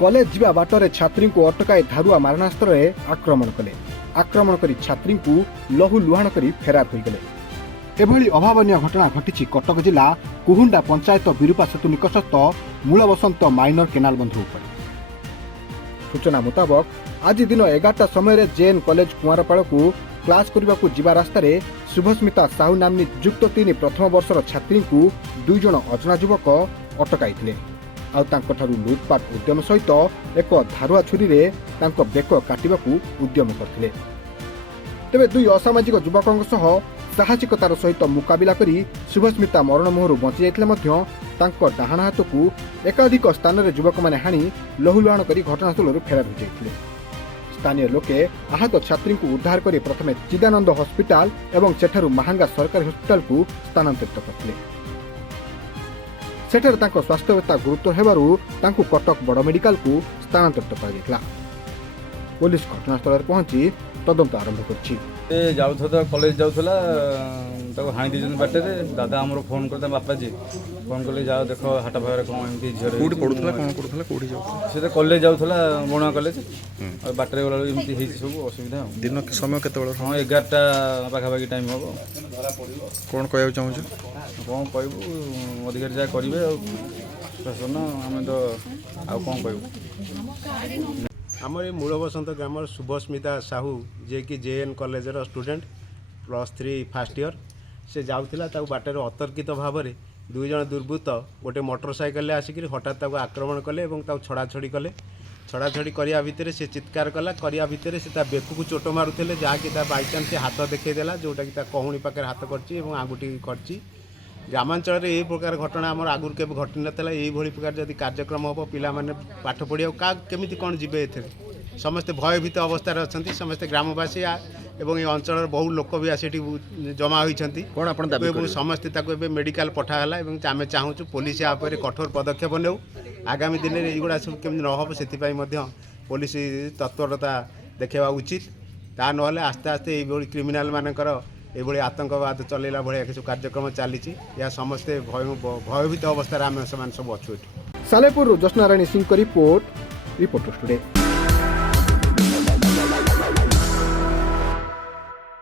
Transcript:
College जीवा बाटरे छात्री को अटकाई धारुआ मारणास्त्र आक्रमण कले। आक्रमण करी छात्री को लहू लुहाण करी फेरार हो गले। एभली अभावनीय घटना घटी कटक जिला कुहुंडा पंचायत विरूपा सेतु निकटस्थ मूल बसंत माइनर केनाल बंध उपर। सूचना मुताबक आज दिन 11टा समय जेएन कॉलेज कुआरपाड़ को क्लास करने को जीवा रास्तार शुभस्मिता साहू नामनी युक्त 3 प्रथम वर्षर छात्री को 2 जन अजना युवक अटकाई लुटपाट उद्यम सहित एक धारुआ छुरी रे बेक काटिबा उद्यम करथिले। तेबे 2 असामाजिक युवकों सह साहसिकतार सहित मुकाबिला करी शुभस्मिता मरण मुहरु बंची जाइतले मध्य तांको डाहाण हाथ को एकाधिक स्थान में युवक मैंने हाणी लहुलुहाण करी घटनास्थल फेरार हो जाइतले। स्थानीय लोके आहत छात्री को उद्धार कर प्रथम चिदानंद हॉस्पिटल एवं सेठारु महांगा सरकारी हॉस्पिटल को स्थानांतरित करथिले। सेठारे तांको स्वास्थ्यावस्था गुरुतर हेबारु तांको कटक बड़ मेडिकल को स्थानांतरित कर पुलिस घटनास्थल पहुंची तदंत आरंभ करछि। जाऊला कॉलेज जाऊला हाणी दीजन बाटे दादा आमर फोन करता बापा जी फोन कले जाओ देख हाट भाई कौन एमती झील पढ़ुला कौन करूला कोठी जाऊ से कॉलेज जाऊला बणुआ कॉलेज बाटर गला एमती हेछि सब असुविधा। दिन समय केते बेला? हाँ 11टा पाखापाखि टाइम हम कौन कहया चाहूँ कौन कहबू अधिकारी जहाँ करेंगे शासन आम तो आउ कौन कहबू। आमर मूल बसंत ग्राम शुभस्मिता साहू जे कि जेएन कॉलेजर स्टूडेंट +3 फर्स्ट ईयर से जाऊला बाटर अतर्कित भाव में 2 जन दुर्बृत्त गोटे मोटरसाइकेल आसिक हठात आक्रमण कले और छड़ाछड़ी कले। छड़ाछड़ी करने भितर से चित्कार कला करने भितर से बेक को चोट मारुले जहाँकि बाईचान्स से हाथ देखईदेला जोटा कि कहूणी पाखे हाथ करची आंगुठी करची। ग्रामांचल में यही प्रकार घटना आम आगुरी के घटी नाला यही प्रकार जब कार्यक्रम हम पिला माने पाठ पढ़िया क्या केमी कौन जी समस्ते भयभीत अवस्था अच्छा समस्ते ग्रामवासी एवं ये अंचल बहु लोक भी आसी जमा होती समस्ते मेडिकल पठाला आम चाहूँ पुलिस यापर कठोर पदक्षेप नौ आगामी दिन में युवा सब कमी न हो से पुलिस तत्परता देखा उचित ता ना आस्ते आस्ते ये क्रिमिनाल मानकर ये आतंकवाद चलैला भाया किसी कार्यक्रम चली समस्ते भयभीत अवस्था आम सब अच्छु। सालेपुर जस्नारायणी सिंह रिपोर्ट टुडे।